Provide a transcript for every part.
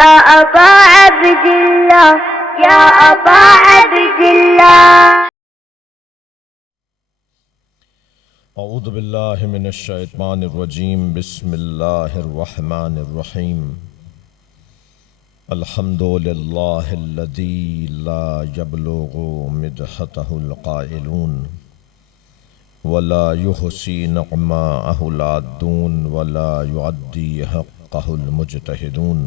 या अबा अब्दिल्लाह, या अबा अब्दिल्लाह। औज़ु बिल्लाहि मिनश शैतानिर रजीम, बिस्मिल्लाहिर रहमानिर रहीम। अल्हम्दुलिल्लाहिल्लज़ी ला यब्लुगु मिदहतहुल क़ाइलून वला युहसी नअमाअहुल आद्दून वला युअद्दी हक़्क़हुल मुज्तहिदून।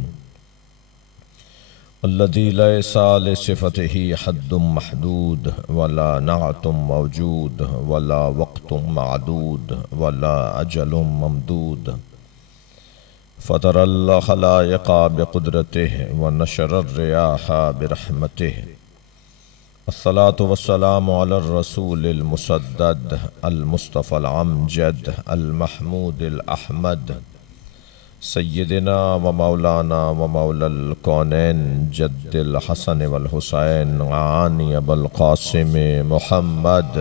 अल्लज़ी लैसा लिसिफ़तिही हद्दुम महदूद वला नाअतुम मौजूद वला वक़्तुम मादूद वला अजलुम ममदूद। फ़तरल ख़लाइक़ा बिक़ुद्रतिही व नशरर रियाहा बिरहमतिही। अस्सलातु वस्सलामु अलर रसूलिल मुसद्दद अल मुस्तफ़ल अमजद अल महमूदिल अहमद सय्यदिना व मौलाना व मौलल कौनैन जद्दिल हसन वल हुसैन आनी अबुल क़ासिम मुहम्मद।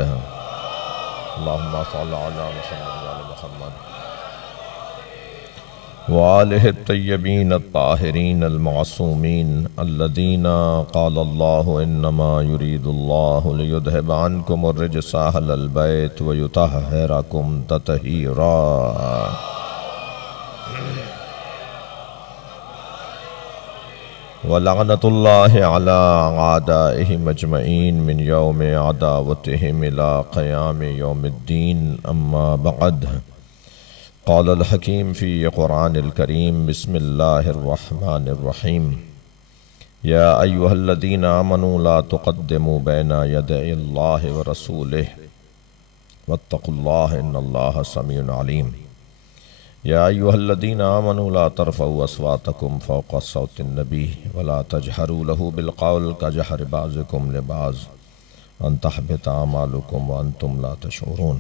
अल्लाहुम्मा सल्लि अला मुहम्मद व आले मुहम्मद व आलिहि तय्यबीन अत्ताहिरीन अल-मासूमीन अल्लज़ीना क़ालल्लाहु इन्नमा युरीदुल्लाहु लियुज़हिबा अन्कुमुर रिजसा अहलल बैत व युतahhirakum तत्हीरा। वलअनतुल्लाहि अला आदाइहिम अजमईन मिन यौमि अदावतिहिम इला क़यामि यौमिद्दीन। अम्मा बअद। क़ालल हकीम फ़ी क़ुरानिल करीम, बिस्मिल्लाहिर रहमानिर रहीम। या अय्युहल्लज़ीना आमनू ला तुक़द्दिमू बैना यदैल्लाहि व रसूलिहि वत्तक़ुल्लाह इन्नल्लाह समीउन अलीम। या अय्युहल्लज़ीना आमनू ला तरफ़ऊ अस्वातकुम फ़ौक़ सौतिन नबी वला तजहरू लहू बिलक़ौल कजहरि बाज़िकुम लिबाज़ अन तहबिता अमालुकुम व अंतुम ला तशऊरून।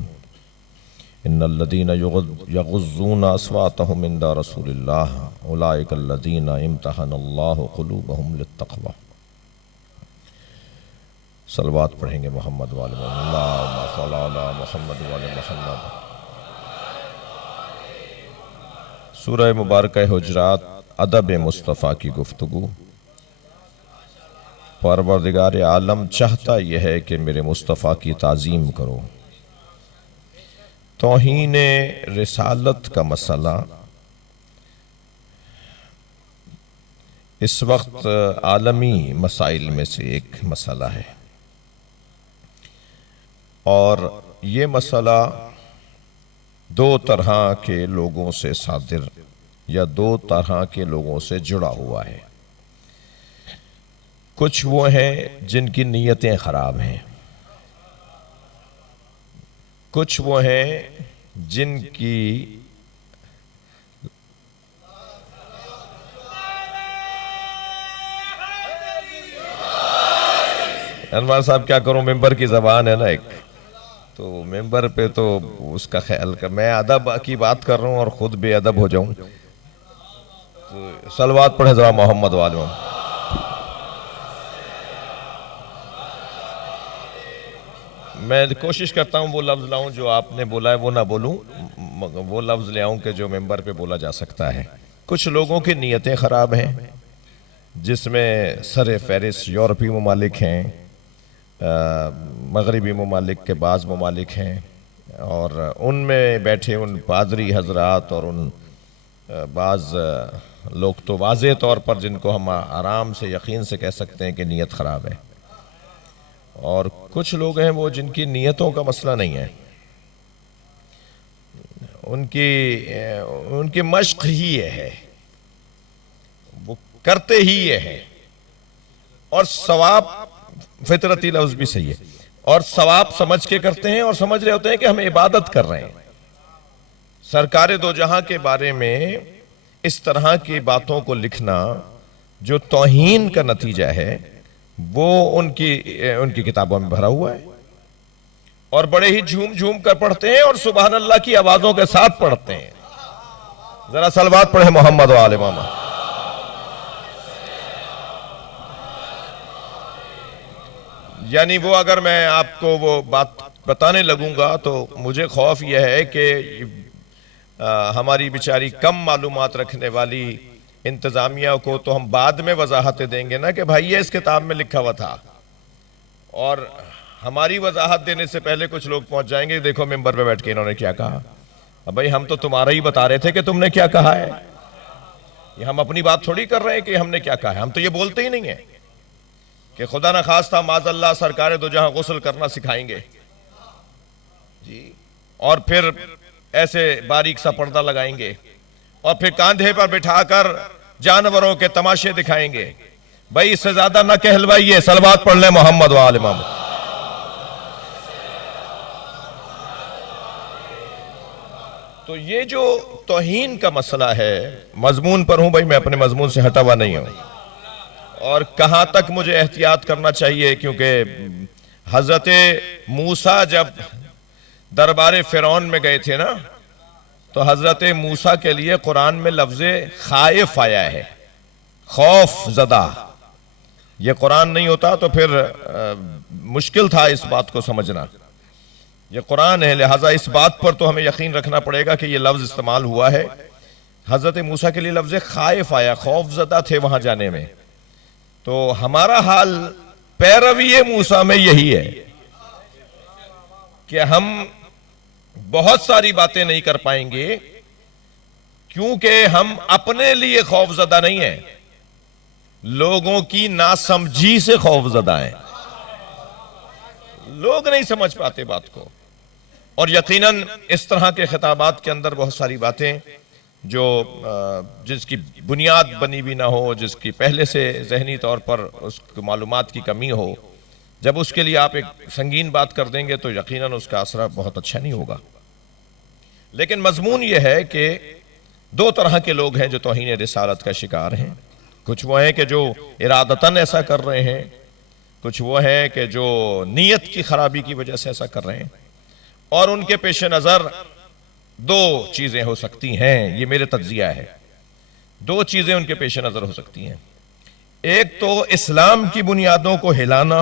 इन्नल्लज़ीना यग़ुज़्ज़ूना अस्वातहुम इंदा रसूलिल्लाह उलाइकल्लज़ीना इम्तहनल्लाहु क़ुलूबहुम लित्तक़वा। सलवात पढ़ेंगे मोहम्मद वाले अल्लाहुम्मा सल्लि अला मुहम्मद वाले मुहम्मद। सूरह मुबारक हुजरात, अदब मुस्तफ़ा की गुफ्तगू। परवरदिगार आलम चाहता यह है कि मेरे मुस्तफ़ा की ताज़ीम करो। तौहीन रिसालत का मसला इस वक्त आलमी मसाइल में से एक मसला है और ये मसला दो तरह के लोगों से सादिर या दो तरह के लोगों से जुड़ा हुआ है। कुछ वो हैं जिनकी नीयतें ख़राब हैं, कुछ वो हैं जिनकी अनवर साहब क्या करूं, मेंबर की ज़बान है ना एक, तो मेंबर पे तो उसका ख्याल कर। मैं अदब की बात कर रहा हूं और खुद बेअदब हो जाऊं तो सलवात पढ़े जरा मोहम्मद वाले। मैं कोशिश करता हूँ वो लफ्ज़ लाऊं जो आपने बोला है वो ना बोलूं, वो लफ्ज़ ले आऊं कि जो मेंबर पे बोला जा सकता है। कुछ लोगों की नीयतें ख़राब हैं, जिसमें सर फहरिस्त यूरोपीय ममालिक हैं, मगरबी ममालिक के बाज़ ममालिक हैं और उनमें बैठे उन पादरी हजरात और उन बाज़ लोग तो वाज़े तौर पर जिनको हम आराम से यकीन से कह सकते हैं कि नीयत ख़राब है। और कुछ लोग हैं वो जिनकी नीयतों का मसला नहीं है, उनकी मश्क ही ये है, वो करते ही ये है और सवाब, फितरती लफ्ज़ भी सही है, और सवाब समझ के करते हैं और समझ रहे होते हैं कि हम इबादत कर रहे हैं। सरकारे दो जहां के बारे में इस तरह की बातों को लिखना जो तौहीन का नतीजा है, वो उनकी किताबों में भरा हुआ है और बड़े ही झूम झूम कर पढ़ते हैं और सुबहान अल्लाह की आवाजों के साथ पढ़ते हैं। जरा सलवात पढ़े मोहम्मद व आले मोहम्मद। यानी वो अगर मैं आपको वो बात बताने लगूंगा तो मुझे खौफ यह है कि हमारी बेचारी कम मालूमात रखने वाली इंतजामिया को तो हम बाद में वजाहतें देंगे ना कि भाई ये इस किताब में लिखा हुआ था, और हमारी वजाहत देने से पहले कुछ लोग पहुंच जाएंगे, देखो मेंबर पे बैठ के इन्होंने क्या कहा। अब भाई हम तो तुम्हारा ही बता रहे थे कि तुमने क्या कहा है, ये हम अपनी बात थोड़ी कर रहे हैं कि हमने क्या कहा है। हम तो ये बोलते ही नहीं है कि खुदा न खास्ता माज़अल्लाह सरकार दो जहां गुस्ल करना सिखाएंगे जी, और फिर ऐसे बारीक सा पर्दा लगाएंगे और फिर कांधे पर बिठाकर जानवरों के तमाशे दिखाएंगे। भाई इससे ज्यादा ना कहलवाइए, सलवात पढ़ ले मोहम्मद वाले मोहम्मद। तो ये जो तौहीन का मसला है, मजमून पर हूं भाई, मैं अपने मजमून से हटा हुआ नहीं हूं, और कहां तक मुझे एहतियात करना चाहिए, क्योंकि हजरत मूसा जब दरबार फिरौन में गए थे ना, तो हजरत मूसा के लिए कुरान में लफ्ज़ खाइफ आया है, खौफ ज़दा। ये कुरान नहीं होता तो फिर मुश्किल था इस बात को समझना। ये कुरान है, लिहाजा इस बात पर तो हमें यकीन रखना पड़ेगा कि ये लफ्ज़ इस्तेमाल हुआ है। हजरत मूसा के लिए लफ्ज़ खाइफ आया, खौफ ज़दा थे वहां जाने में। तो हमारा हाल पैरवी मूसा में यही है कि हम बहुत सारी बातें नहीं कर पाएंगे, क्योंकि हम अपने लिए खौफजदा नहीं है, लोगों की नासमझी से खौफजदा है। लोग नहीं समझ पाते बात को, और यकीनन इस तरह के खिताबात के अंदर बहुत सारी बातें जो जिसकी बुनियाद बनी भी ना हो, जिसकी पहले से जहनी तौर पर उसको मालूमात की कमी हो, जब उसके लिए आप एक संगीन बात कर देंगे तो यकीनन उसका असर बहुत अच्छा नहीं होगा। लेकिन मजमून यह है कि दो तरह के लोग हैं जो तौहीन रिसालत का शिकार हैं। कुछ वो हैं कि जो इरादतन ऐसा कर रहे हैं, कुछ वो हैं कि जो नीयत की खराबी की वजह से ऐसा कर रहे हैं, और उनके पेश नज़र दो चीज़ें हो सकती हैं, ये मेरे तज्जिया है। दो चीज़ें उनके पेश नज़र हो सकती हैं। एक तो इस्लाम की बुनियादों को हिलाना,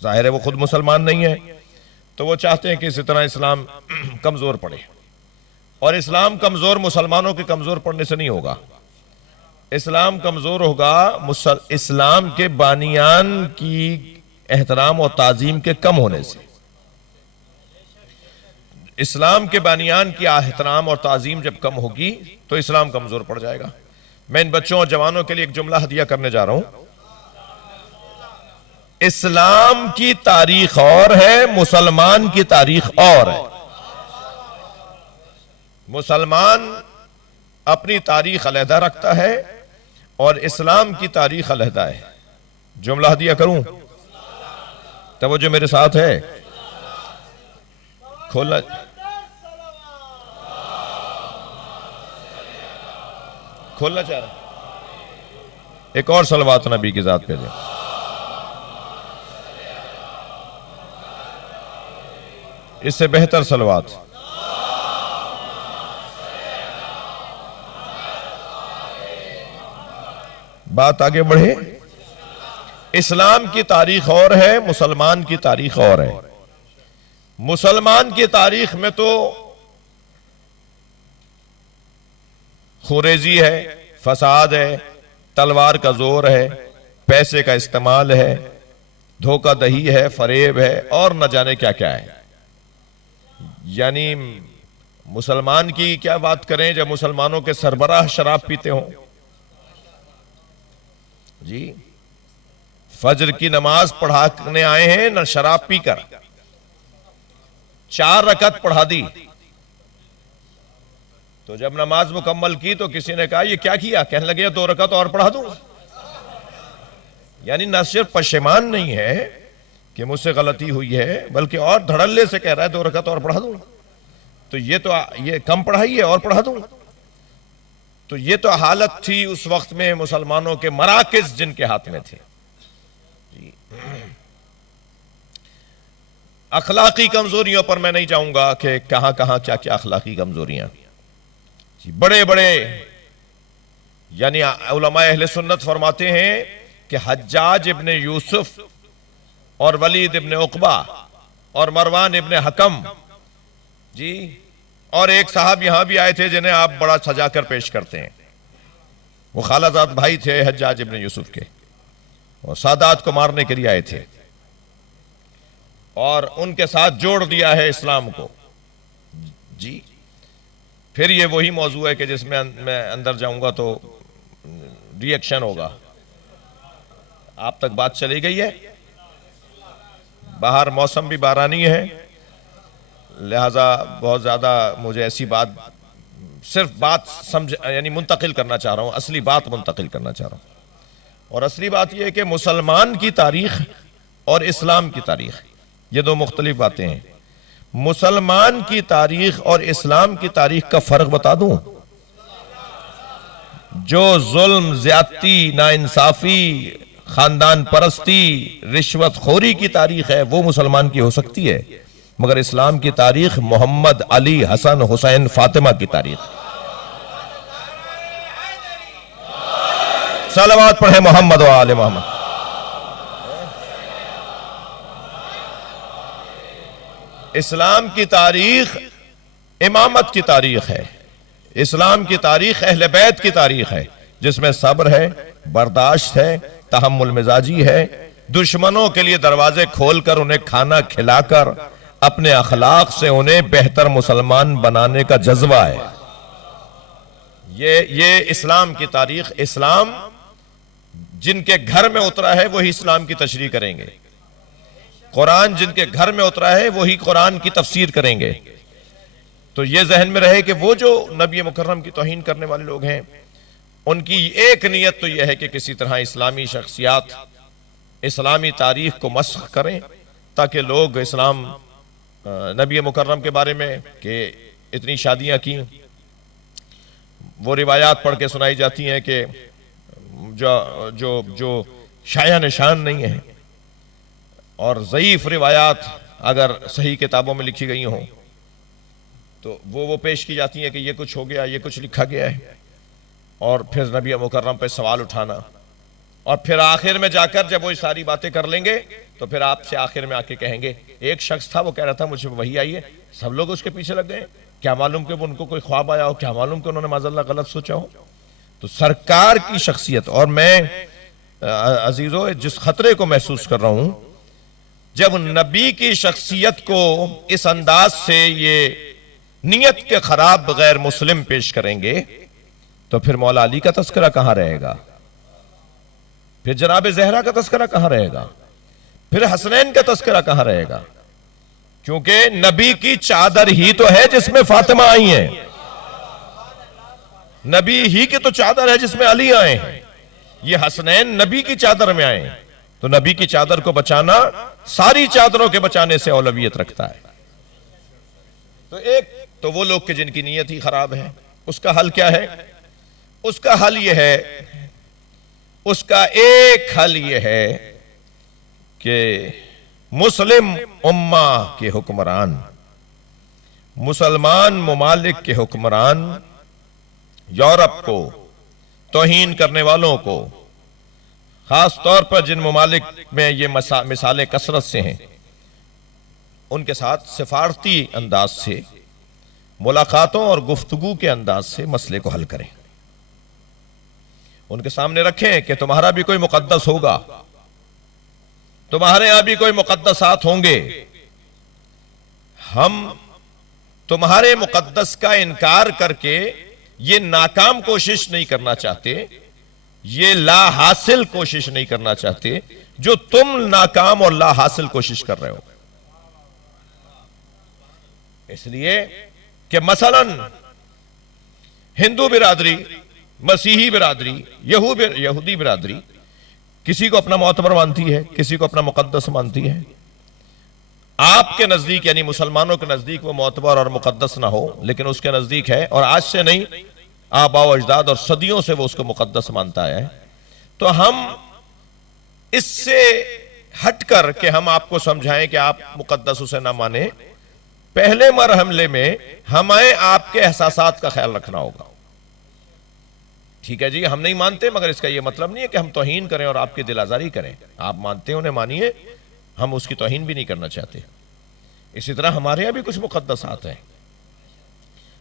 जाहिर है वो खुद मुसलमान नहीं है, तो वो चाहते हैं कि इसी तरह इस्लाम कमज़ोर पड़े, और इस्लाम कमज़ोर मुसलमानों के कमज़ोर पड़ने से नहीं होगा। इस्लाम कमज़ोर होगा इस्लाम के बानियान की एहतराम और ताज़ीम के कम होने से। इस्लाम के बानियान की एहतराम और ताज़ीम जब कम होगी तो इस्लाम कमज़ोर पड़ जाएगा। मैं इन बच्चों और जवानों के लिए एक जुमला हदिया करने जा रहा हूं। इस्लाम की तारीख और है, मुसलमान की तारीख और है। मुसलमान अपनी तारीख अलहदा रखता है और इस्लाम की तारीख अलहदा है। जुमला हदिया करूं? तवज्जो मेरे साथ है, खोलना खोलना चाह रहा। एक और सलवात नबी की जात पे दे। इससे बेहतर सलवात बात आगे बढ़े। इस्लाम की तारीख और है, मुसलमान की तारीख और है। मुसलमान की तारीख में तो खुरेजी है, फसाद है, तलवार का जोर है, पैसे का इस्तेमाल है, धोखा दही है, फरेब है, और न जाने क्या क्या है। यानी मुसलमान की क्या बात करें जब मुसलमानों के सरबराह शराब पीते हों जी। फजर की नमाज पढ़ाने आए हैं, न शराब पीकर 4 रकत पढ़ा दी। तो जब नमाज मुकम्मल की तो किसी ने कहा ये क्या किया? कहने लगे 2 रकत और पढ़ा दूंगा। यानी न सिर्फ पशेमान नहीं है कि मुझसे गलती हुई है, बल्कि और धड़ल्ले से कह रहा है 2 रकत और पढ़ा दूंगा। तो ये कम पढ़ाई है और पढ़ा दूंगा। तो ये तो हालत थी उस वक्त में मुसलमानों के मराकिज जिनके हाथ में थे। अखलाकी कमजोरियों पर मैं नहीं जाऊंगा कि कहां कहां क्या क्या अखलाकी कमजोरियां। बड़े बड़े यानी उलमा अहले सुन्नत फरमाते हैं कि हज्जाज इब्ने यूसुफ और वलीद इब्ने उकबा और मरवान इब्ने हकम जी, और एक साहब यहां भी आए थे जिन्हें आप बड़ा सजाकर पेश करते हैं। वो खालाजाद भाई थे हज्जाज इब्न यूसुफ के, और सादात को मारने के लिए आए थे और उनके साथ जोड़ दिया है इस्लाम को। जी, फिर ये वही मौजू है कि जिसमें मैं अंदर जाऊंगा तो रिएक्शन होगा। आप तक बात चली गई है? बाहर मौसम भी बारानी है, लिहाजा बहुत ज्यादा मुझे ऐसी बात, सिर्फ बात समझ यानी मुंतकिल करना चाह रहा हूं, असली बात मुंतकिल करना चाह रहा हूं। और असली बात यह है कि मुसलमान की तारीख और इस्लाम की तारीख ये दो मुख्तलिफ बातें हैं। मुसलमान की तारीख और इस्लाम की तारीख का फर्क बता दूं। जो जुल्म, ज्यादती, नाइंसाफी, खानदान परस्ती, रिश्वत खोरी की तारीख है वो मुसलमान की हो सकती है, मगर इस्लाम की तारीख मोहम्मद, अली, हसन, हुसैन, फातिमा की तारीख। सलावत पढ़े मोहम्मद व आले मोहम्मद। इस्लाम की तारीख इमामत की तारीख है। इस्लाम की तारीख अहले बैत की तारीख है, जिसमें सब्र है, बर्दाश्त है, तहम्मुल मिजाजी है, दुश्मनों के लिए दरवाजे खोलकर उन्हें खाना खिलाकर अपने अखलाक से उन्हें बेहतर मुसलमान बनाने का जज्बा है। ये इस्लाम की तारीख। इस्लाम जिनके घर में उतरा है वही इस्लाम की तशरीह करेंगे। कुरान जिनके घर में उतरा है वही कुरान की तफसीर करेंगे। तो ये जहन में रहे कि वो जो नबी मुकर्रम की तौहीन करने वाले लोग हैं, उनकी एक नीयत तो यह है कि किसी तरह इस्लामी शख्सियात, इस्लामी तारीख को मस्ख करें, ताकि लोग इस्लाम, नबी मुकर्रम के बारे में कि इतनी शादियां की, वो रिवायात पढ़ के सुनाई जाती हैं कि जो जो जो शाया निशान नहीं है, और ज़ईफ रिवायात अगर सही किताबों में लिखी गई हों तो वो पेश की जाती हैं कि ये कुछ हो गया, ये कुछ लिखा गया है, और फिर नबी मुकर्रम पे सवाल उठाना, और फिर आखिर में जाकर जब वो सारी बातें कर लेंगे तो फिर आपसे आखिर में आके कहेंगे, एक शख्स था वो कह रहा था मुझे वही आई है, सब लोग उसके पीछे लग गए, क्या मालूम कि उनको कोई ख्वाब आया हो, क्या मालूम कि उन्होंने माज़अल्लाह गलत सोचा हो। तो सरकार की शख्सियत, और मैं अजीजों जिस खतरे को महसूस कर रहा हूं, जब नबी की शख्सियत को इस अंदाज से ये नियत के खराब गैर मुस्लिम पेश करेंगे तो फिर मौला अली का तस्करा कहां रहेगा, फिर जनाब जहरा का तस्करा कहां रहेगा, फिर हसनैन का तस्करा कहां रहेगा। क्योंकि नबी की चादर ही तो है जिसमें फातिमा आई है, नबी ही की तो चादर है जिसमें अली आए हैं। ये हसनैन नबी की चादर में आए, तो नबी की चादर को बचाना सारी चादरों के बचाने से औलवियत रखता है। तो एक तो वो लोग के जिनकी नीयत ही खराब है, उसका हल क्या है? उसका हल यह है, उसका एक हल यह है कि मुस्लिम उम्मा के हुक्मरान, मुसलमान ममालिक के हुक्मरान यूरोप को, तौहीन करने वालों को, खास तौर पर जिन ममालिक में ये मिसालें कसरत से हैं, उनके साथ सिफारती अंदाज से, मुलाकातों और गुफ्तगू के अंदाज से मसले को हल करें। उनके सामने रखें कि तुम्हारा भी कोई मुकद्दस होगा, तुम्हारे यहां भी कोई मुकद्दसात होंगे, हम तुम्हारे मुकद्दस का इनकार करके ये नाकाम कोशिश नहीं करना चाहते, ये ला हासिल कोशिश नहीं करना चाहते जो तुम नाकाम और ला हासिल कोशिश कर रहे हो। इसलिए कि मसलन हिंदू बिरादरी, मसीही बिरादरी, यहूदी बिरादरी किसी को अपना मोतबर मानती है, किसी को अपना मुकद्दस मानती है। आपके नजदीक यानी मुसलमानों के नजदीक वो मोतबर और मुकद्दस ना हो, लेकिन उसके नजदीक है, और आज से नहीं, आबा अजदाद और सदियों से वो उसको मुकद्दस मानता है। तो हम इससे हटकर के हम आपको समझाएं कि आप मुकद्दस उसे ना माने, पहले मरहले में हमें आपके एहसासात का ख्याल रखना होगा। ठीक है जी, हम नहीं मानते, मगर इसका यह मतलब नहीं है कि हम तौहीन करें और आपकी दिल आजारी करें। आप मानते हैं उन्हें मानिए, हम उसकी तौहीन भी नहीं करना चाहते। इसी तरह हमारे यहां भी कुछ मुकद्दसात हैं,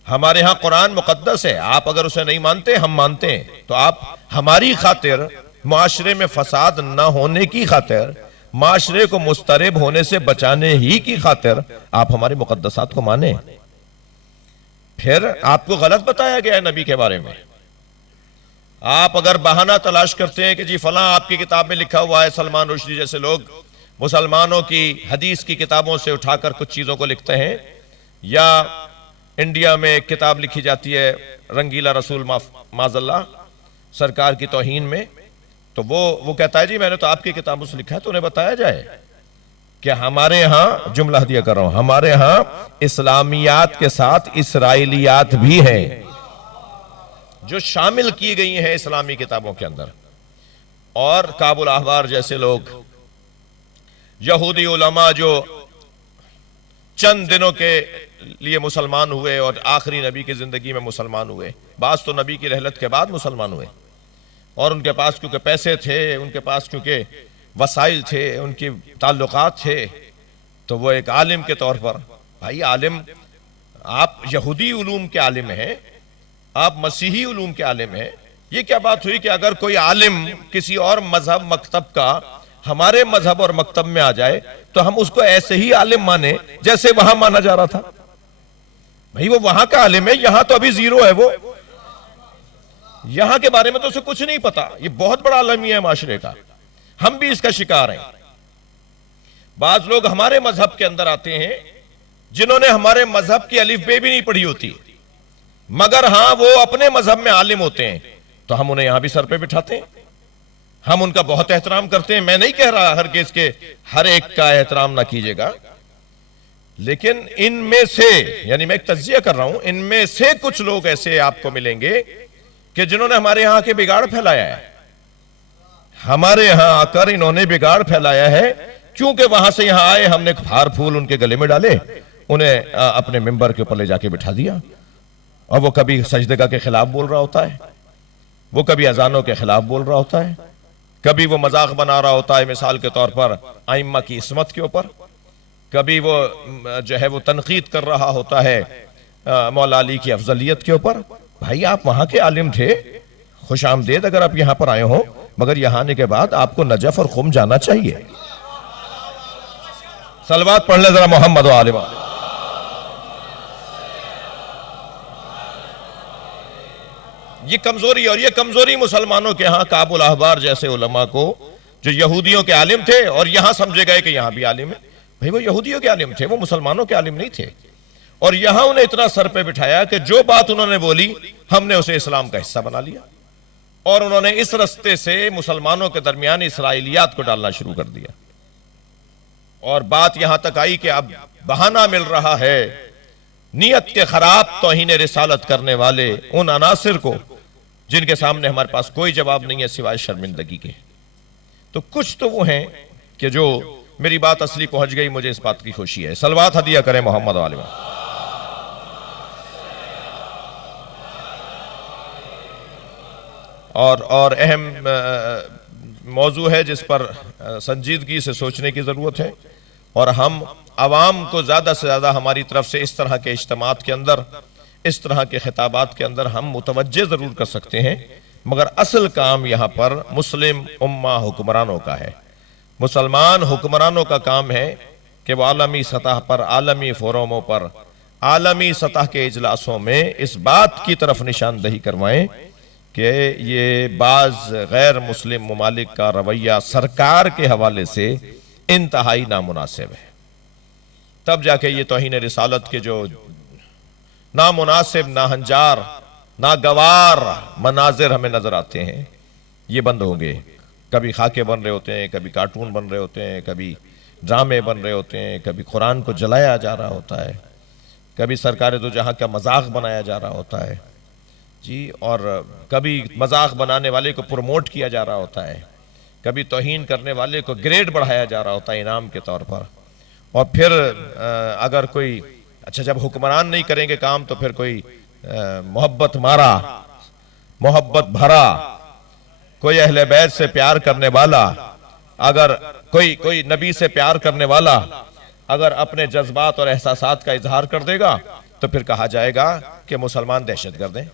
हमारे यहाँ कुरान मुकद्दस है, आप अगर उसे नहीं मानते, हम मानते हैं, तो आप हमारी खातिर, माशरे में फसाद न होने की खातिर, माशरे को मुस्तरब होने से बचाने ही की खातिर आप हमारे मुकद्दसात को माने। फिर आपको गलत बताया गया है नबी के बारे में। आप अगर बहाना तलाश करते हैं कि जी फलां आपकी किताब में लिखा हुआ है, सलमान रुश्दी जैसे लोग मुसलमानों की हदीस की किताबों से उठाकर कुछ चीजों को लिखते हैं, या इंडिया में एक किताब लिखी जाती है रंगीला रसूल माजल्ला सरकार की तौहीन में, तो वो कहता है जी मैंने तो आपकी किताबों से लिखा है। तो उन्हें बताया जाए कि हमारे यहां, जुमला हदिया कर रहा हूं, हमारे यहां इस्लामियात के साथ इसराइलियात भी हैं जो शामिल की गई हैं इस्लामी किताबों के अंदर। और काबुल अहबार जैसे लोग, यहूदी उलमा जो चंद दिनों के लिए मुसलमान हुए और आखिरी नबी की जिंदगी में मुसलमान हुए, बास तो नबी की रहलत के बाद मुसलमान हुए, और उनके पास क्योंकि पैसे थे, उनके पास क्योंकि वसाइल थे, उनकी ताल्लुकात थे, तो वो एक आलिम के तौर पर, भाई आलिम, आप यहूदी उलूम के आलिम हैं, आप मसीही उलूम के आलिम हैं, ये क्या बात हुई कि अगर कोई आलिम किसी और मजहब मकतब का हमारे मजहब और मकतब में आ जाए तो हम उसको ऐसे ही आलिम माने जैसे वहां माना जा रहा था। भाई वो वहां का आलिम है, यहां तो अभी जीरो है, वो यहां के बारे में तो उसे कुछ नहीं पता। ये बहुत बड़ा अलमिया है माशरे का, हम भी इसका शिकार हैं। बाज लोग हमारे मजहब के अंदर आते हैं जिन्होंने हमारे मजहब की अलिफ बे भी नहीं पढ़ी होती, मगर हां वो अपने मजहब में आलिम होते हैं, तो हम उन्हें यहां भी सर पे बिठाते हैं, हम उनका बहुत एहतराम करते हैं। मैं नहीं कह रहा हर केस के हर एक का एहतराम ना कीजिएगा, लेकिन इनमें से, यानी मैं एक तज्जिया कर रहा हूं, इनमें से कुछ लोग ऐसे आपको मिलेंगे कि जिन्होंने हमारे यहां के बिगाड़ फैलाया है, हमारे यहां आकर इन्होंने बिगाड़ फैलाया है, क्योंकि वहां से यहां आए, हमने हार फूल उनके गले में डाले, उन्हें अपने मिंबर के ऊपर ले जाके बिठा दिया, और वो कभी सजदगा के खिलाफ बोल रहा होता है, वो कभी अजानों के खिलाफ बोल रहा होता है, कभी वो मजाक बना रहा होता है मिसाल के तौर पर आइम्मा की इस्मत के ऊपर, कभी वो जो है वो तनकीद कर रहा होता है मौला अली की अफजलियत के ऊपर। भाई आप वहां के आलिम थे, खुश आमदेद अगर आप यहां पर आए हो, मगर यहां आने के बाद आपको नजफ और खुम जाना चाहिए। सलवात पढ़ ले जरा मोहम्मद व आलिम। ये कमजोरी, और ये कमजोरी मुसलमानों के यहां काबुल अहबार जैसे उलमा को, जो यहूदियों के आलिम थे और यहां समझे गए कि यहां भी आलिम है। भाई वो यहूदियों के आलिम थे, वो मुसलमानों के आलिम नहीं थे, और यहां उन्हें इतना सर पे बिठाया कि जो बात उन्होंने बोली हमने उसे इस्लाम का हिस्सा बना लिया, और उन्होंने इस रस्ते से मुसलमानों के दरमियान इसराइलियात को डालना शुरू कर दिया। और बात यहां तक आई कि अब बहाना मिल रहा है नियत के खराब तौहीन रिसालत करने वाले उन अनासिर को, जिनके सामने हमारे पास कोई जवाब नहीं है सिवाय शर्मिंदगी के। तो कुछ तो वो हैं कि जो, मेरी बात असली पहुंच गई, मुझे इस बात की खुशी है। सलवात हदिया करें मोहम्मद वाले। और अहम मौजू है जिस पर संजीदगी से सोचने की जरूरत है, और हम आवाम को ज्यादा से ज्यादा हमारी तरफ से इस तरह के इज्तिमात के अंदर, इस तरह के खिताबात के अंदर हम मुतवज्जे जरूर कर सकते हैं, मगर असल काम यहां पर मुस्लिम उम्मा हुक्मरानों का है। मुसलमान हुक्मरानों का काम है कि वो आलमी सतह पर, आलमी फोरमों पर, आलमी सतह के इजलासों में इस बात की तरफ निशानदही करवाएं कि ये बाज गैर मुस्लिम ममालिक का रवैया सरकार के हवाले से इंतहाई नामुनासिब है। तब जाके ये तौहीन रिसालत के जो नामुनासिब, नाहंजार, नागवार मनाजिर हमें नजर आते हैं, ये बंद होंगे। कभी खाके बन रहे होते हैं, कभी कार्टून बन रहे होते हैं, कभी ड्रामे बन रहे होते हैं, कभी कुरान को जलाया जा रहा होता है, कभी सरकार दो जहां का मजाक बनाया जा रहा होता है जी, और कभी मजाक बनाने वाले को प्रमोट किया जा रहा होता है, कभी तौहीन करने वाले को ग्रेड बढ़ाया जा रहा होता है इनाम के तौर पर। और फिर अगर कोई, अच्छा जब हुक्मरान नहीं करेंगे काम, तो फिर कोई मोहब्बत मारा, मोहब्बत भरा, कोई अहले बैत से प्यार करने वाला, अगर कोई नबी से प्यार करने वाला अगर अपने जज्बात और एहसासात का इजहार कर देगा, तो फिर कहा जाएगा कि मुसलमान दहशतगर्द हैं,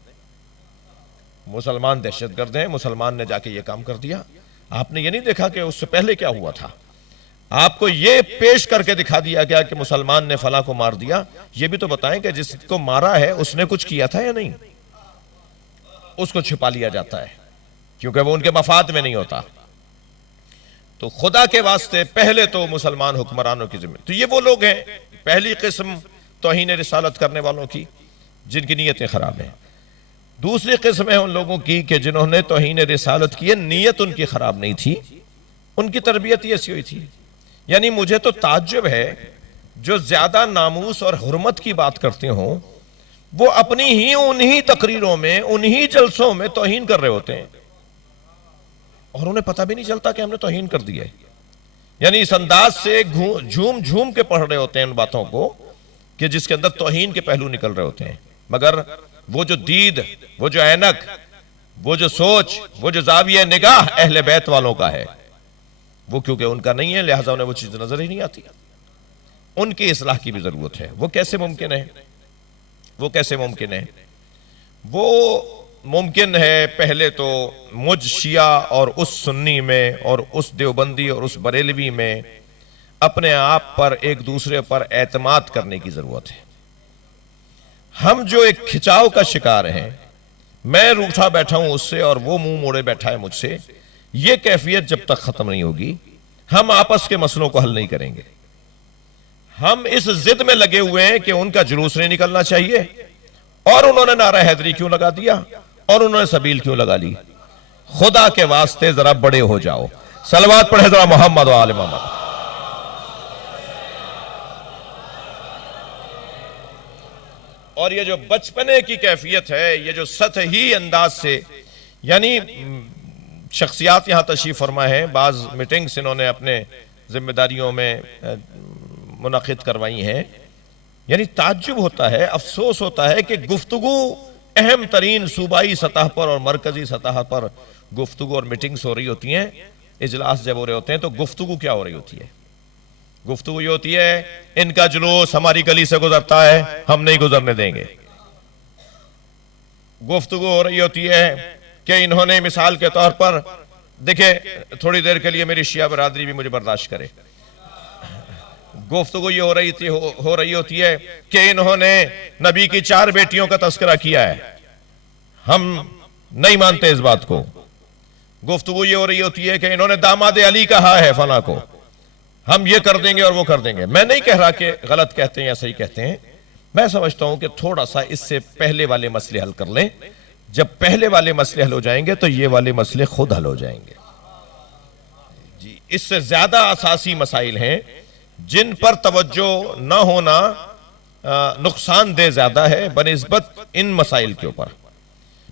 मुसलमान दहशतगर्द हैं, मुसलमान ने जाके ये काम कर दिया। आपने ये नहीं देखा कि उससे पहले क्या हुआ था। आपको ये पेश करके दिखा दिया गया कि मुसलमान ने फला को मार दिया। ये भी तो बताएं कि जिसको मारा है उसने कुछ किया था या नहीं। उसको छिपा लिया जाता है क्योंकि वो उनके मफाद में नहीं होता। तो खुदा के वास्ते पहले तो मुसलमान हुक्मरानों की जिम्मेदारी। तो ये वो लोग हैं, पहली किस्म तौहीन रिसालत करने वालों की जिनकी नीयतें खराब हैं। दूसरी किस्म है उन लोगों की कि जिन्होंने तौहीन रिसालत की है, नीयत उनकी खराब नहीं थी, उनकी तरबियत ही ऐसी हुई थी। यानी मुझे तो ताज्जुब है जो ज्यादा नामूस और हुर्मत की बात करते हों वो अपनी ही उन्हीं तकरीरों में, उन्हीं जलसों में तौहीन कर रहे होते हैं और उन्हें पता भी नहीं चलता कि हमने तौहीन कर दी है। यानी इस अंदाज से झूम झूम के पढ़ रहे होते हैं उन बातों को कि जिसके अंदर तौहीन के पहलू निकल रहे होते हैं। मगर वो जो दीद, वो जो ऐनक, वो जो सोच, वो जो जाविया निगाह अहले बैत वालों का है, वो क्योंकि उनका नहीं है, लिहाजा उन्हें वो चीज नजर ही नहीं आती। उनकी इस्लाह की भी जरूरत है। वो कैसे मुमकिन है? वो कैसे मुमकिन है? वो मुमकिन है पहले तो मुझ शिया और उस सुन्नी में और उस देवबंदी और उस बरेलवी में अपने आप पर एक दूसरे पर एतमाद करने की जरूरत है। हम जो एक खिंचाव का शिकार हैं, मैं रूठा बैठा हूं उससे और वो मुंह मोड़े बैठा है मुझसे, ये कैफियत जब तक खत्म नहीं होगी हम आपस के मसलों को हल नहीं करेंगे। हम इस जिद में लगे हुए हैं कि उनका जुलूस नहीं निकलना चाहिए और उन्होंने नारा हैदरी क्यों लगा दिया और उन्होंने सबील क्यों लगा ली। खुदा के वास्ते जरा बड़े हो जाओ, सलवात पढ़े जरा मोहम्मद व आले मोहम्मद। और ये जो बचपने की कैफियत है, ये जो सतही अंदाज से, यानी शख्सियात यहां तशरीफ फरमा है, बाज मीटिंग्स इन्होंने अपने जिम्मेदारियों में मुनक़िद करवाई हैं। यानी ताज्जुब होता है, अफसोस होता है कि गुफ्तगू अहम तरीन सूबाई सतह पर और मरकजी सतह पर गुफ्तगू और मीटिंग्स हो रही होती हैं, इजलास जब हो रहे होते हैं तो गुफ्तगू क्या हो रही होती है? गुफ्तगू ये होती है इनका जुलूस हमारी गली से गुजरता है, हम नहीं गुजरने देंगे। गुफ्तगू हो रही होती है कि इन्होंने मिसाल के तौर पर देखे थोड़ी देर के लिए मेरी शिया बरादरी भी मुझे बर्दाश्त करे। गुफ्तगू ये हो रही होती है कि इन्होंने नबी की 4 बेटियों का तस्करा किया है, हम नहीं मानते इस बात को। गुफ्तगू ये हो रही होती है कि इन्होंने दामाद अली कहा है फला को, हम ये कर देंगे और वो कर देंगे। मैं नहीं कह रहा कि गलत कहते हैं या सही कहते हैं, मैं समझता हूं कि थोड़ा सा इससे पहले वाले मसले हल कर लें। जब पहले वाले मसले हल हो जाएंगे तो ये वाले मसले खुद हल हो जाएंगे। जी, इससे ज्यादा असासी मसाइल हैं जिन पर तवज्जो न होना नुकसानदेह ज्यादा है बनिस्बत इन मसाइल के ऊपर।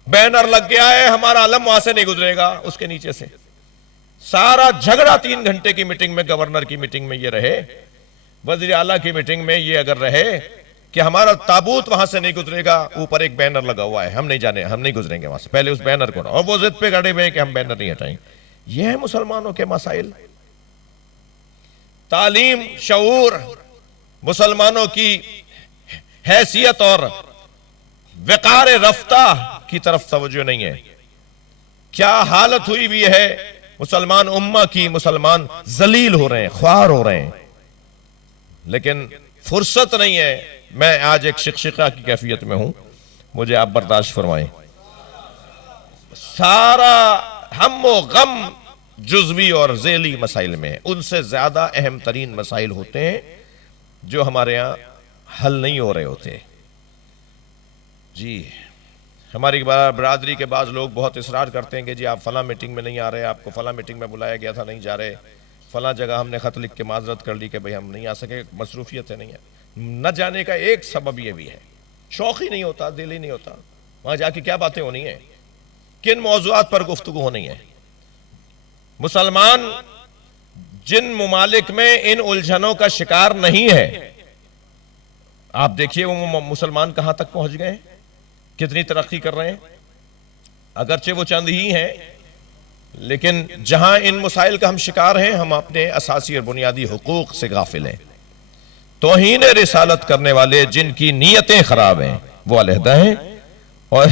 बैनर लग गया है हमारा आलम वहां से नहीं गुजरेगा, उसके नीचे से सारा झगड़ा 3 घंटे की मीटिंग में, गवर्नर की मीटिंग में ये रहे, वजीर आला की मीटिंग में ये अगर रहे कि हमारा ताबूत वहां से नहीं गुजरेगा, ऊपर एक बैनर लगा हुआ है, हम नहीं जाने, हम नहीं गुजरेंगे वहां से, पहले उस बैनर को, और वो जिद पे गड़े हुए हैं कि हम बैनर नहीं हटाएंगे। ये है मुसलमानों के मसाइल। तालीम, शऊर, मुसलमानों की हैसियत और वक़ार रफ्ता की तरफ तवज्जो नहीं है। क्या हालत हुई भी है मुसलमान उम्मा की, मुसलमान जलील हो रहे हैं, ख्वार हो रहे हैं, लेकिन फुर्सत नहीं है। मैं आज एक शिक्षिका की कैफियत में हूं, मुझे आप बर्दाश्त फरमाएं। सारा हम व गम जुज़वी और ज़ेली मसाइल में, उनसे ज्यादा अहम तरीन मसाइल होते हैं जो हमारे यहां हल नहीं हो रहे होते। जी, हमारी बरादरी के बाद लोग बहुत इसरार करते हैं कि जी आप फला मीटिंग में नहीं आ रहे, आपको फला मीटिंग में बुलाया गया था नहीं जा रहे, फला जगह हमने खत लिख के माजरत कर ली कि भाई हम नहीं आ सके, मसरूफियत है नहीं है। न जाने का एक सबब ये भी है, शौक ही नहीं होता, दिल ही नहीं होता। वहां जाके क्या बातें होनी है, किन मौज़ूआत पर गुफ्तगू होनी है। मुसलमान जिन मुमालिक में इन उलझनों का शिकार नहीं है, आप देखिए वो मुसलमान कहां तक पहुंच गए, कितनी तरक्की कर रहे हैं। अगरचे वो चंद ही हैं, लेकिन जहां इन मसाइल का हम शिकार हैं, हम अपने असासी और बुनियादी हुकूक से गाफिल हैं। तौहीन रिसालत करने वाले जिनकी नीयतें खराब हैं वो अलहदा हैं, और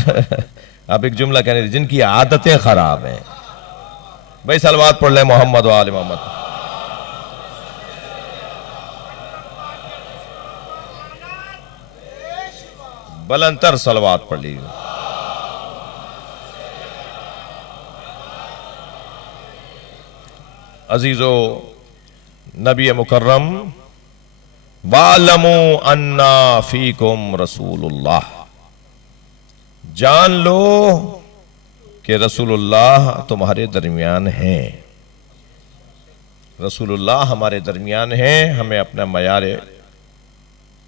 अब एक जुमला कहने जिनकी आदतें खराब हैं। भाई सलवात पढ़ ले मोहम्मद वाले मोहम्मद। बुलंदतर सलवात पढ़ लीजिए। अजीजो नबी मुकर्रम, वालमू अन्ना फीकुम रसूलुल्लाह, जान लो कि रसूलुल्लाह तुम्हारे दरमियान हैं। रसूलुल्लाह हमारे दरमियान हैं। हमें अपना मयार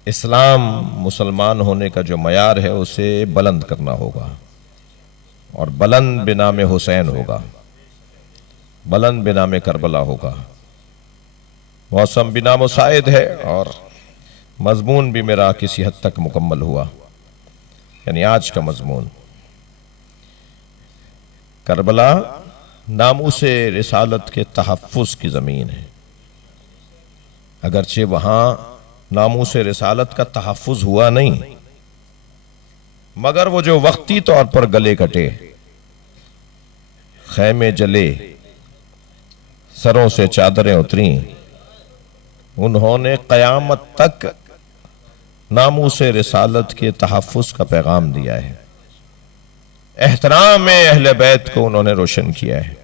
इस्लाम, मुसलमान होने का जो मयार है उसे बुलंद करना होगा, और बुलंद बिनाम हुसैन होगा, बुलंद बिनाम करबला होगा। मौसम बिना मुसाइद है और मजमून भी मेरा किसी हद तक मुकम्मल हुआ। यानी आज का मजमून करबला नामूसे रिसालत के तहफ़्फ़ुज़ की ज़मीन है। अगरचे वहां नामूसे रिसालत का तहफ़्फ़ुज़ हुआ नहीं, मगर वो जो वक्ती तौर पर गले कटे, खैमे जले, सरों से चादरें उतरी, उन्होंने क़यामत तक नामूसे रिसालत के तहफ़्फ़ुज़ का पैगाम दिया है। एहतराम अहले बैत को उन्होंने रोशन किया है।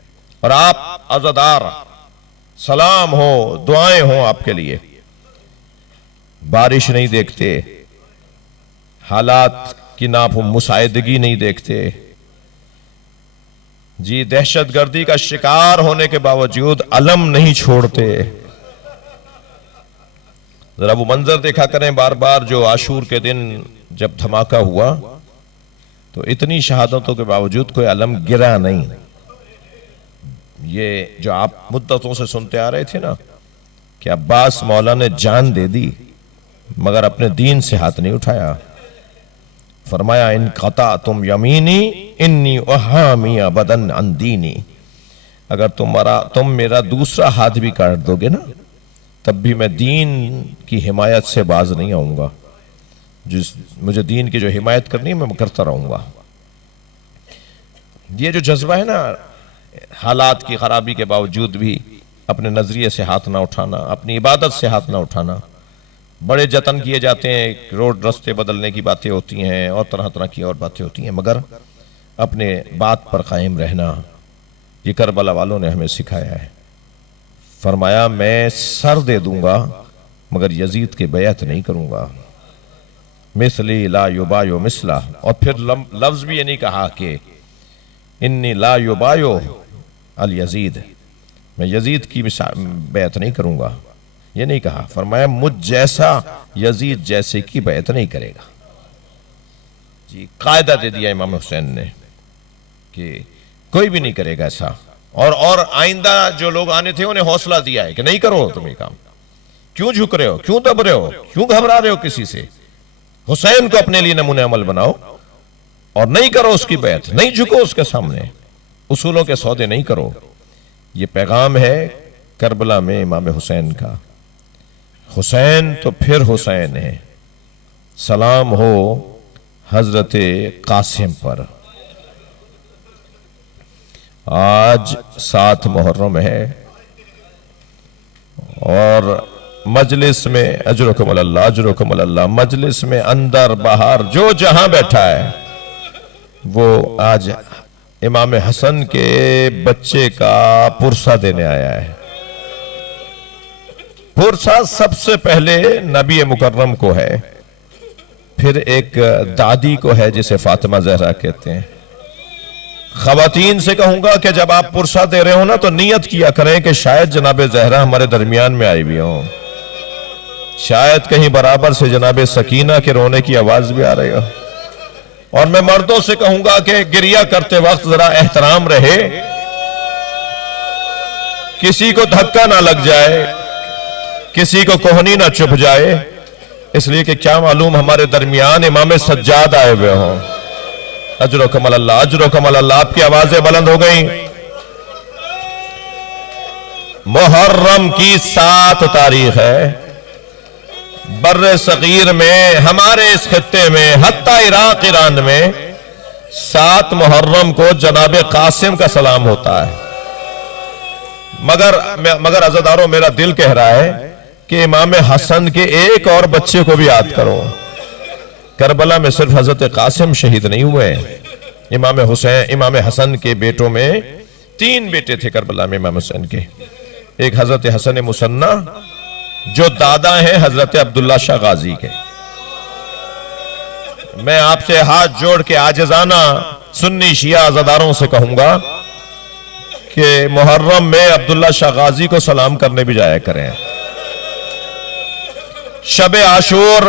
और आप अज़ादार, सलाम हो, दुआएं हो आपके लिए। बारिश नहीं देखते, हालात की मुसाइदगी नहीं देखते जी, दहशतगर्दी का शिकार होने के बावजूद अलम नहीं छोड़ते। जरा वो मंजर देखा करें बार बार, जो आशूर के दिन जब धमाका हुआ तो इतनी शहादतों के बावजूद कोई अलम गिरा नहीं। ये जो आप मुद्दतों से सुनते आ रहे थे ना कि अब्बास मौला ने जान दे दी मगर अपने दीन से हाथ नहीं उठाया। फरमाया इन कता तुम यमीनी इन्नी वहामिया बदन अंदीनी, अगर तुम मेरा दूसरा हाथ भी काट दोगे ना तब भी मैं दीन की हिमायत से बाज नहीं आऊंगा। मुझे दीन की जो हिमायत करनी है मैं करता रहूंगा। ये जो जज्बा है ना, हालात की खराबी के बावजूद भी अपने नजरिए से हाथ ना उठाना, अपनी इबादत से हाथ ना उठाना। बड़े जतन किए जाते हैं, रोड रास्ते बदलने की बातें होती हैं और तरह तरह की और बातें होती हैं, मगर अपने बात पर कायम रहना ये करबला वालों ने हमें सिखाया है। फरमाया मैं सर दे दूंगा मगर यजीद के बैत नहीं करूंगा। मिसली ला युबायो मिसला, और फिर लफ्ज भी ये नहीं कहा कि इन्नी ला युबायो अल यजीद, मैं यजीद की बैत नहीं करूंगा, ये नहीं कहा। फरमाया मुझ जैसा यजीद जैसे की बैत नहीं करेगा। जी, कायदा दे दिया इमाम हुसैन ने कि कोई भी नहीं करेगा ऐसा। और आइंदा जो लोग आने थे उन्हें हौसला दिया है कि नहीं करो तुम ये काम, क्यों झुक रहे हो, क्यों दब रहे हो, क्यों घबरा रहे हो किसी से। हुसैन को अपने लिए नमूने अमल बनाओ और नहीं करो उसकी बैत, नहीं झुको उसके सामने, उसूलों के सौदे नहीं करो। ये पैगाम है करबला में इमाम हुसैन का। हुसैन तो फिर हुसैन है। सलाम हो हजरत कासिम पर। आज 7 मुहर्रम है और मजलिस में अजरुकुमुल्लाह अजरुकुमुल्लाह, मजलिस में अंदर बाहर जो जहां बैठा है वो आज इमाम हसन के बच्चे का पुरसा देने आया है। पुरसा सबसे पहले नबी मुकर्रम को है, फिर एक दादी को है जिसे फातिमा जहरा कहते हैं। खवातीन से कहूंगा कि जब आप पुरसा दे रहे हो ना तो नियत किया करें कि शायद जनाबे जहरा हमारे दरमियान में आई भी हो, शायद कहीं बराबर से जनाबे सकीना के रोने की आवाज भी आ रही हो। और मैं मर्दों से कहूंगा कि गिरिया करते वक्त जरा एहतराम रहे, किसी को धक्का ना लग जाए, किसी को कोहनी ना चुभ जाए, इसलिए कि क्या मालूम हमारे दरमियान इमाम सज्जाद आए हुए हों। अजरुकुमुल अल्लाह अजरुकुमुल अल्लाह। आपकी आवाजें बुलंद हो गई। मुहर्रम की 7 तारीख है, बर्रे सगीर में, हमारे इस खित्ते में, हत्ता इराक ईरान में 7 मुहर्रम को जनाब कासिम का सलाम होता है। मगर अज़ादारों, मेरा दिल कह रहा है कि इमाम हसन के एक और बच्चे को भी याद करो। करबला में सिर्फ हजरत कासिम शहीद नहीं हुए, इमाम हसन के बेटों में 3 बेटे थे करबला में इमाम हुसैन के। एक हजरत हसन मुसन्ना जो दादा हैं हजरत अब्दुल्ला शाह गाजी के। मैं आपसे हाथ जोड़ के आजिज़ाना सुन्नी शिया अज़ादारों से कहूंगा कि मुहर्रम में अब्दुल्ला शाह गाजी को सलाम करने भी जाया करें। शब आशूर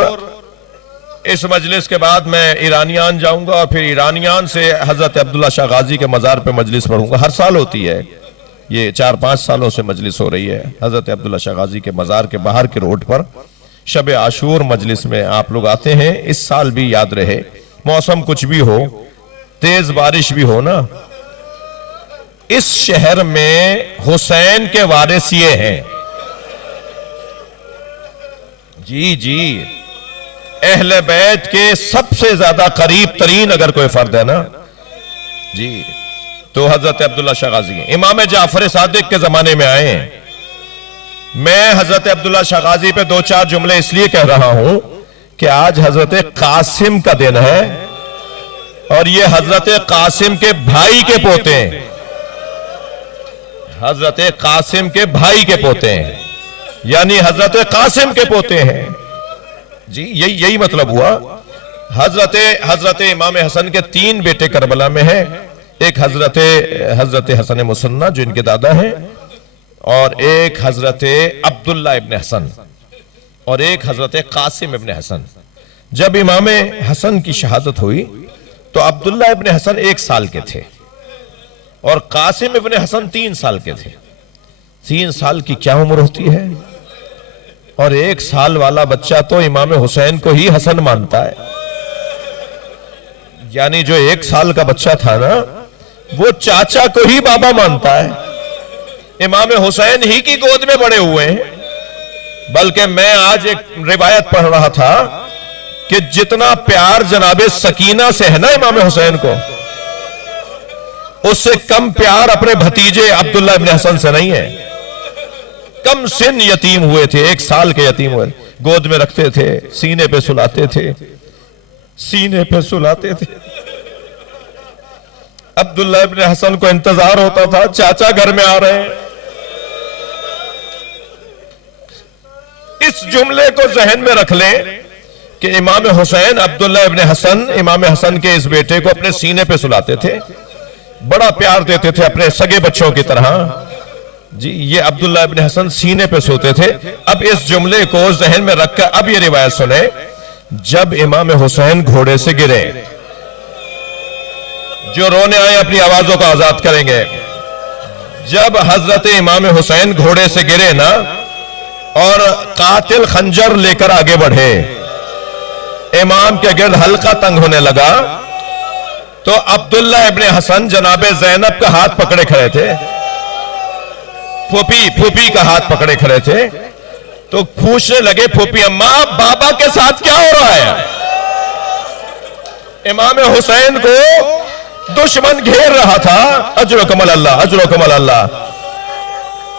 इस मजलिस के बाद मैं ईरानियान जाऊंगा और फिर ईरानियान से हजरत अब्दुल्ला शाह गाजी के मजार पे मजलिस पढ़ूंगा। हर साल होती है, ये 4-5 सालों से मजलिस हो रही है हजरत अब्दुल्ला शाह गाजी के मजार के बाहर के रोड पर। शब आशूर मजलिस में आप लोग आते हैं। इस साल भी याद रहे, मौसम कुछ भी हो, तेज बारिश भी हो ना, इस शहर में हुसैन के वारिस ये हैं। जी जी, अहले बैत के सबसे ज्यादा करीब तरीन अगर कोई फर्द है ना जी, तो हजरत अब्दुल्ला शाह गाजी हैं। इमाम जाफर सादिक के जमाने में आए हैं। मैं हजरत अब्दुल्ला शाह गाजी पे 2-4 जुमले इसलिए कह रहा हूं कि आज हजरत कासिम का दिन है और ये हजरत कासिम के भाई के पोते हैं। हजरत कासिम के भाई के पोते हैं, यानी हजरत कासिम के पोते हैं जी। यही मतलब हुआ। हजरत इमाम हसन के 3 बेटे करबला में हैं। एक हजरत हसन मुसन्ना जो इनके दादा हैं, और एक हजरत अब्दुल्ला इब्न हसन, और एक हजरत कासिम इब्न हसन। जब इमाम हसन की शहादत हुई तो अब्दुल्ला इब्न हसन 1 साल के थे और कासिम इब्न हसन 3 साल के थे। 3 साल की क्या उम्र होती है, और 1 साल वाला बच्चा तो इमाम हुसैन को ही हसन मानता है। यानी जो 1 साल का बच्चा था ना, वो चाचा को ही बाबा मानता है। इमाम हुसैन ही की गोद में बड़े हुए हैं। बल्कि मैं आज एक रिवायत पढ़ रहा था कि जितना प्यार जनाबे सकीना से है ना इमाम हुसैन को, उससे कम प्यार अपने भतीजे अब्दुल्ला इब्न हसन से नहीं है। कम सिन यतीम हुए थे, 1 साल के यतीम हुए, गोद में रखते थे, सीने पे सुलाते थे, सीने पे सुलाते थे। अब्दुल्ला इब्न हसन को इंतजार होता था, चाचा घर में आ रहे हैं। इस जुमले को जहन में रख लें कि इमाम हुसैन अब्दुल्ला इब्न हसन, इमाम हसन के इस बेटे को अपने सीने पे सुलाते थे, बड़ा प्यार देते थे अपने सगे बच्चों की तरह जी। ये अब्दुल्ला इब्न हसन सीने पे सोते थे। अब इस जुमले को जहन में रखकर अब ये रिवायत सुने। जब इमाम हुसैन घोड़े से गिरे, जो रोने आए अपनी आवाजों को आजाद करेंगे। जब हजरत इमाम हुसैन घोड़े से गिरे ना और कातिल खंजर लेकर आगे बढ़े, इमाम के गिर्द हल्का तंग होने लगा, तो अब्दुल्ला इब्न हसन जनाबे ज़ैनब का हाथ पकड़े खड़े थे, फूफी का हाथ पकड़े खड़े थे। तो पूछने लगे, फूफी अम्मा बाबा के साथ क्या हो रहा है? इमाम हुसैन को दुश्मन घेर रहा था। अजरो कमल अल्लाह, अजरो कमल अल्लाह।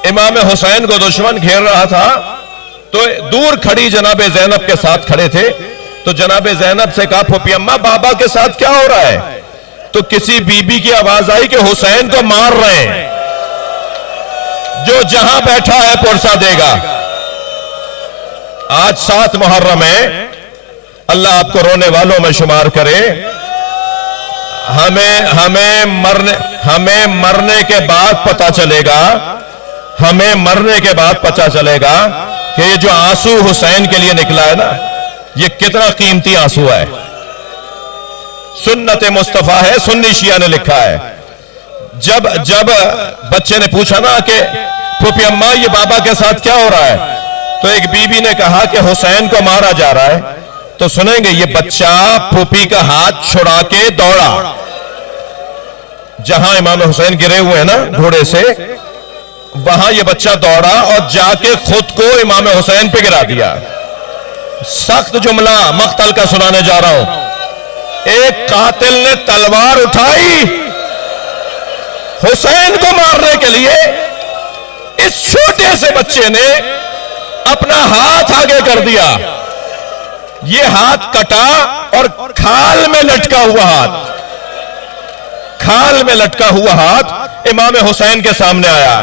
इमाम हुसैन को दुश्मन घेर रहा था, तो दूर खड़ी जनाबे ज़ैनब के साथ खड़े थे। तो जनाबे ज़ैनब से कहा, फूफी अम्मा बाबा के साथ क्या हो रहा है? तो किसी बीबी की आवाज आई कि हुसैन को मार रहे हैं, जो जहां बैठा है पुरसा देगा। आज 7 मुहर्रम है, अल्लाह आपको रोने वालों में शुमार करे। हमें मरने के बाद पता चलेगा, हमें मरने के बाद पता चलेगा कि ये जो आंसू हुसैन के लिए निकला है ना, ये कितना कीमती आंसू है। सुन्नत मुस्तफा है, सुन्नी शिया ने लिखा है। जब बच्चे ने पूछा ना कि फूफी अम्मा ये बाबा के साथ क्या हो रहा है, तो एक बीबी ने कहा कि हुसैन को मारा जा रहा है। तो सुनेंगे, ये बच्चा फूफी का हाथ छुड़ा के दौड़ा, जहां इमाम हुसैन गिरे हुए हैं ना घोड़े से, वहां ये बच्चा दौड़ा और जाके खुद को इमाम हुसैन पे गिरा दिया। सख्त जुमला मक्तल का सुनाने जा रहा हूं। एक कातिल ने तलवार उठाई हुसैन को मारने के लिए। इस छोटे से बच्चे ने अपना हाथ आगे कर दिया। ये हाथ कटा और खाल में लटका हुआ हाथ, खाल में लटका हुआ हाथ इमाम हुसैन के सामने आया।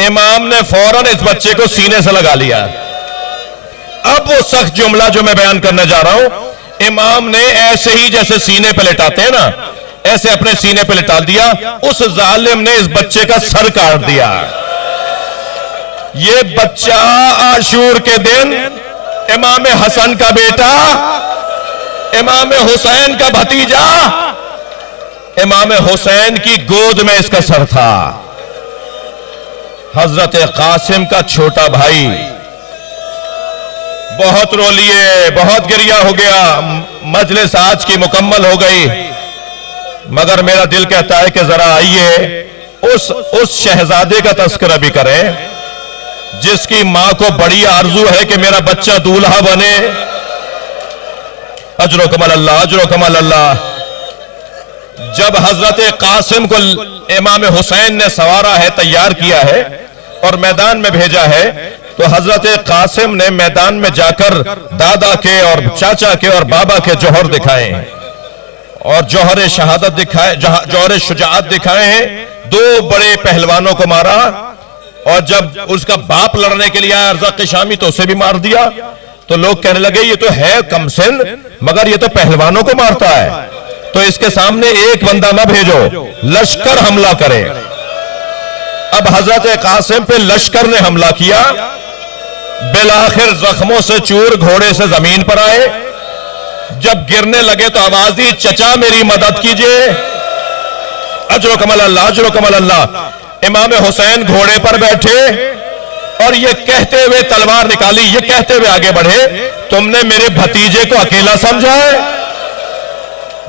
इमाम ने फौरन इस बच्चे को सीने से लगा लिया। अब वो सख्त जुमला जो मैं बयान करने जा रहा हूं, इमाम ने ऐसे ही जैसे सीने पे लिटाते हैं ना, ऐसे अपने सीने पे लिटा दिया। उस जालिम ने इस बच्चे का सर काट दिया। ये बच्चा आशूर के दिन इमाम हसन का बेटा, इमाम हुसैन का भतीजा, इमाम हुसैन की गोद में इसका सर था। हजरत कासिम का छोटा भाई बहुत रो लिए, बहुत गिरिया हो गया। मजलिस आज की मुकम्मल हो गई, मगर मेरा दिल कहता है कि जरा आइए उस शहजादे का तस्करा भी करें जिसकी मां को बड़ी आरजू है कि मेरा बच्चा दूल्हा बने। अजरो कमल अल्लाह, अजरो कमल अल्लाह। जब हजरत कासिम को इमाम हुसैन ने सवारा है, तैयार किया है और मैदान में भेजा है, तो हजरत कासिम ने मैदान में जाकर दादा के और चाचा के और बाबा के जौहर दिखाए और जौहर शहादत दिखाए, जौहर शुजाअत दिखाए हैं। दो बड़े पहलवानों को मारा और जब उसका बाप लड़ने के लिए आया अर्ज़क़ शामी तो उसे भी मार दिया। तो लोग कहने लगे ये तो है कमसिन, मगर ये तो पहलवानों को मारता है, तो इसके सामने एक बंदा ना भेजो, लश्कर हमला करे। अब हजरत कासिम पे लश्कर ने हमला किया। बिलाखिर जख्मों से चूर घोड़े से जमीन पर आए। जब गिरने लगे तो आवाज दी, चचा मेरी मदद कीजिए। अजरो कमल अल्लाह, अजरो कमल अल्लाह। इमाम हुसैन घोड़े पर बैठे और ये कहते हुए तलवार निकाली, ये कहते हुए आगे बढ़े, तुमने मेरे भतीजे को अकेला समझा है?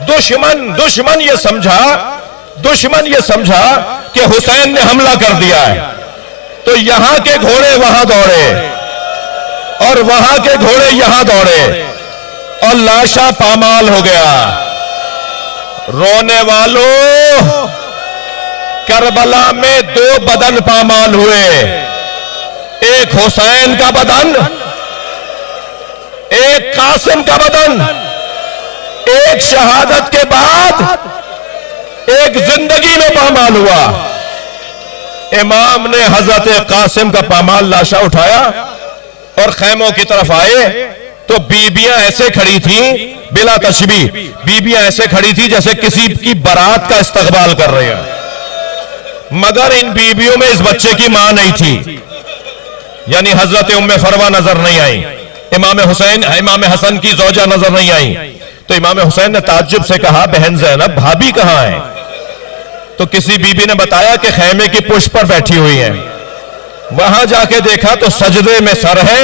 दुश्मन ये समझा, दुश्मन ये समझा कि हुसैन ने हमला कर दिया है, तो यहां के घोड़े वहां दौड़े और वहां के घोड़े यहां दौड़े और लाशा पामाल हो गया। रोने वालों, करबला में दो बदन पामाल हुए, एक हुसैन का बदन, एक कासिम का बदन। एक शहादत के बाद एक जिंदगी में पामाल हुआ। इमाम ने हजरत कासिम का पामाल लाशा उठाया और खैमों की तरफ आए तो बीबियां ऐसे खड़ी थी, बिला तशबी बीबियां ऐसे खड़ी थी जैसे किसी की बारात का इस्तकबाल कर रहे हैं, मगर इन बीबियों में इस बच्चे की मां नहीं थी, यानी हजरत उम्मे फरवा नजर नहीं आई, इमाम हसन की जोजा नजर नहीं आई। तो इमाम हुसैन ने ताज्जुब से कहा, बहन ज़ैनब भाभी कहां है? तो किसी बीबी ने बताया कि खैमे की पुष्ट पर बैठी हुई है। वहां जाके देखा तो सजदे में सर है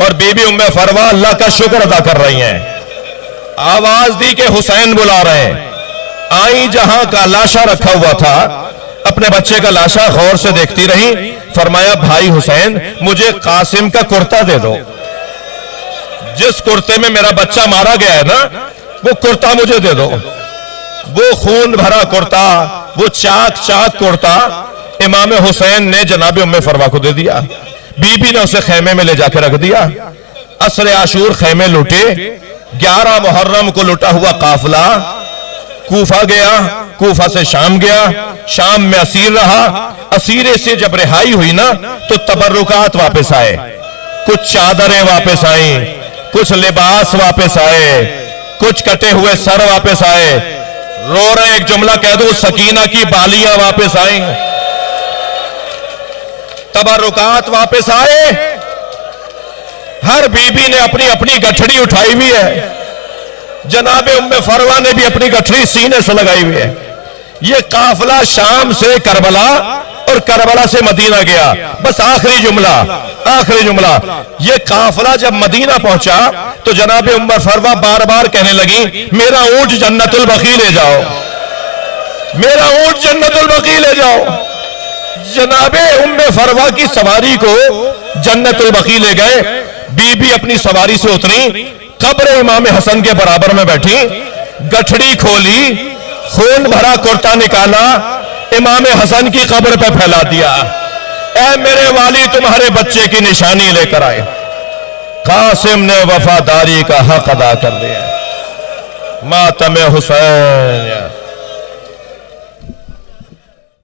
और बीबी उम्मे फरवा अल्लाह का शुक्र अदा कर रही हैं। आवाज दी कि हुसैन बुला रहे हैं। आई, जहां का लाशा रखा हुआ था, अपने बच्चे का लाशा गौर से देखती रही। फरमाया, भाई हुसैन मुझे कासिम का कुर्ता दे दो, जिस कुर्ते में मेरा बच्चा मारा गया है ना, वो कुर्ता मुझे दे दो। वो खून भरा कुर्ता, वो चाक चाक कुर्ता इमाम हुसैन ने जनाब उम्मे फरवा को दे दिया। बीबी ने उसे खेमे में ले जाकर रख दिया। असर आशूर खेमे लूटे। 11 मुहर्रम को लुटा हुआ काफिला कूफा गया, कूफा से शाम गया, शाम में असीर रहा। असीरे से जब रिहाई हुई ना तो तबर्रुकात वापस आए, कुछ चादरें वापस आई, कुछ लिबास वापस आए, कुछ कटे हुए सर वापस आए। रो रहे, एक जुमला कह दो, सकीना की बालियां वापस आई, तबर्रुकात वापस आए। हर बीबी ने अपनी अपनी गठड़ी उठाई हुई है। जनाबे उम्मे फरवा ने भी अपनी गठड़ी सीने से लगाई हुई है। ये काफिला शाम से करबला और करबला से मदीना गया। बस आखिरी जुमला, आखिरी जुमला, ये काफिला जब मदीना पहुंचा तो जनाबे उम्मे फरवा बार बार कहने लगी, मेरा ऊंट जन्नतुल बकी ले जाओ, मेरा ऊंट जन्नतुल बकी ले जाओ। जनाबे उम्मे फरवा की सवारी को जन्नतुल बकी ले गए। बीबी अपनी सवारी से उतरी, कब्र इमाम हसन के बराबर में बैठी, गठड़ी खोली, खून भरा कुर्ता निकाला, इमाम हसन की कब्र पे फैला दिया। ऐ मेरे वाली, तुम्हारे बच्चे की निशानी लेकर आए। कासिम ने वफादारी का हक अदा कर दिया। मातम हुसैन।